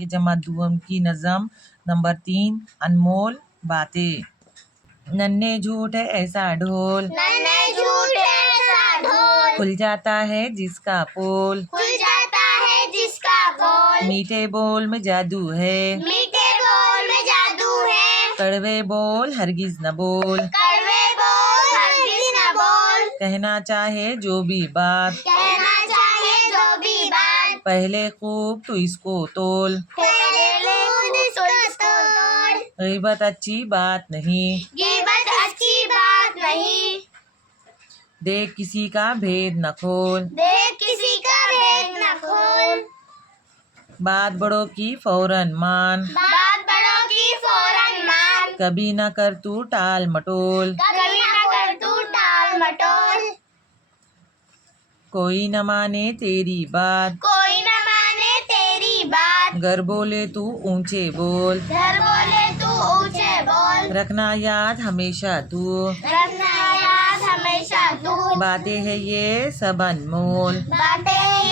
ये जमा दुअम की नज़म नंबर 3 अनमोल बातें। नन्हे झूठ है ऐसा ढोल, नन्हे झूठ ऐसा ढोल, खुल जाता है जिसका पोल, खुल जाता है जिसका पोल। मीठे बोल में जादू है, मीठे बोल में जादू है, कड़वे बोल हरगिज न बोल, कड़वे बोल हरगिज न बोल। कहना चाहे जो भी बात, कहना चाहे जो भी बात, पहले खूब तू इसको तोल, पहले खुद इसको तोड़। गीबत अच्छी बात नहीं, गीबत अच्छी बात नहीं, देख किसी का भेद न खोल, देख किसी का भेद न खोल। बात बड़ों की फौरन मान, बात बड़ों की फौरन मान, कभी न कर तू टाल मटोल, कभी न कर तू टाल मटोल। कोई न माने तेरी बात, कोई न माने तेरी बात, घर बोले तू ऊंचे बोल, घर बोले तू ऊंचे बोल। रखना याद हमेशा तू, रखना याद हमेशा तू, बातें है ये सब अनमोल, बातें